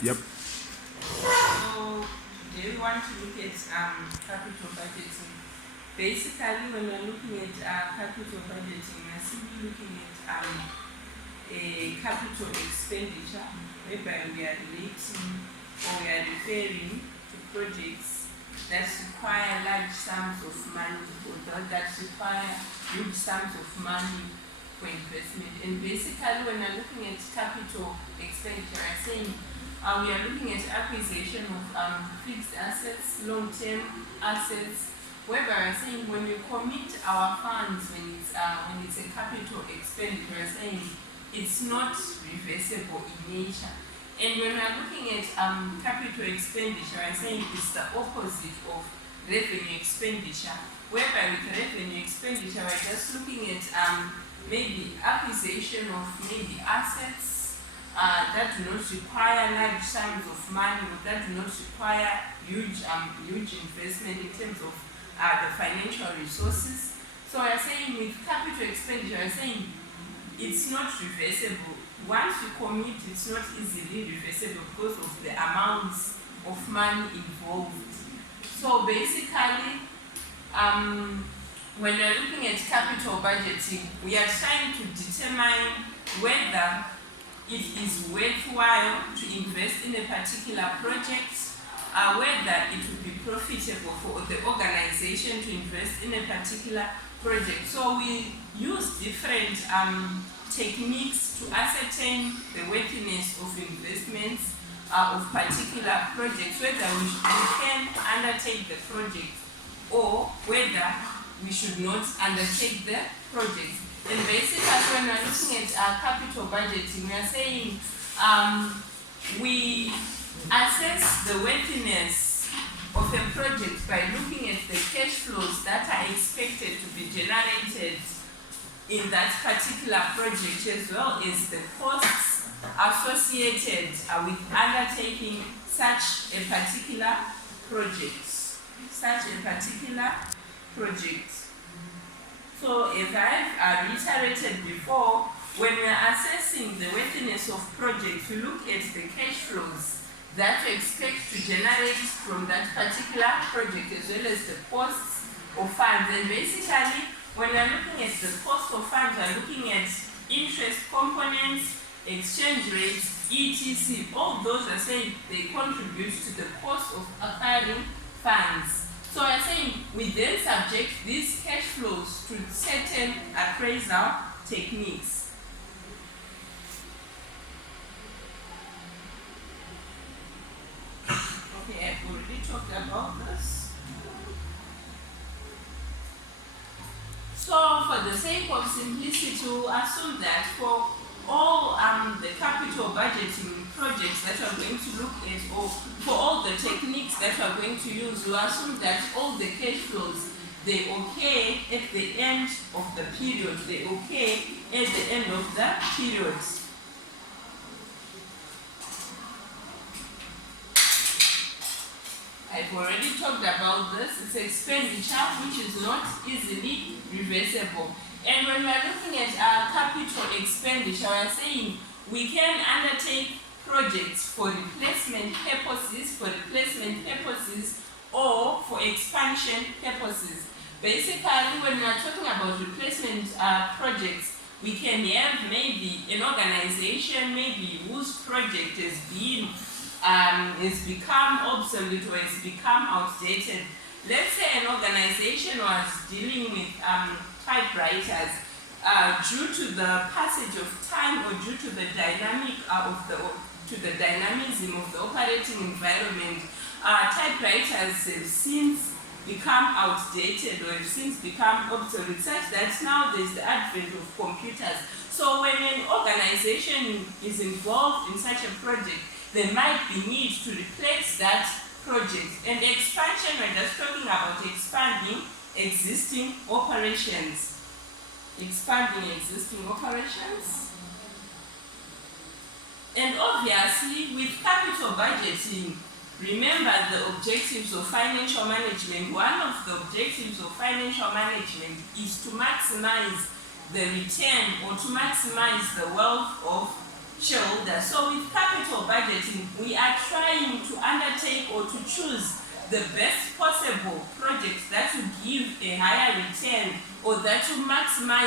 Yep. So today we want to look at capital budgeting. Basically, when we're looking at capital budgeting, we're simply looking at a capital expenditure whereby we are relating or we are referring to projects that require large sums of money or that require huge sums of money for investment. And basically, when we're looking at capital expenditure, we're saying we are looking at acquisition of fixed assets, long-term assets, whereby we're saying when we commit our funds, when it's a capital expenditure, we're saying it's not reversible in nature. And when we're looking at capital expenditure, we're saying it's the opposite of revenue expenditure, whereby with revenue expenditure, we're just looking at maybe acquisition of maybe assets that do not require large sums of money, or that do not require huge investment in terms of the financial resources. So we're saying with capital expenditure, we're saying it's not reversible. Once you commit, it's not easily reversible because of the amounts of money involved. So basically, when we're looking at capital budgeting, we are trying to determine whether it is worthwhile to invest in a particular project, whether it would be profitable for the organization to invest in a particular project. So we use different techniques to ascertain the worthiness of investments of particular projects, whether we can undertake the project or whether we should not undertake the project. And basically, when we're looking at capital budgeting, we are saying we assess the worthiness of a project by looking at the cash flows that are expected to be generated in that particular project, as well as the costs associated with undertaking such a particular project. So as I've reiterated before, when we are assessing the worthiness of projects, we look at the cash flows that we expect to generate from that particular project, as well as the costs of funds. And basically, when we are looking at the cost of funds, we are looking at interest components, exchange rates, etc. All those are saying they contribute to the cost of acquiring funds. So I'm saying we then subject these cash flows to certain appraisal techniques. Okay, I've already talked about this. So for the sake of simplicity, we'll assume that for all the capital budgeting projects that we're going to look at, or for all the techniques that we're going to use, we'll assume that all the cash flows, they okay at the end of the period. They okay at the end of the period. I've already talked about this. It's expenditure which is not easily reversible. And when we're looking at our capital expenditure, we're saying we can undertake projects for replacement purposes, or for expansion purposes. Basically, when we are talking about replacement projects, we can have maybe an organization whose project has become obsolete or has become outdated. Let's say an organization was dealing with typewriters. Due to the passage of time, or due to the dynamism of the operating environment, typewriters have since become outdated or have since become obsolete, such that now there's the advent of computers. So when an organization is involved in such a project, there might be need to replace that project. And expansion, we're just talking about expanding existing operations. And obviously, with capital budgeting, remember the objectives of financial management. One of the objectives of financial management is to maximize the return, or to maximize the wealth of shareholders. So with capital budgeting, we are trying to undertake or to choose the best possible projects that will give a higher return or that will maximize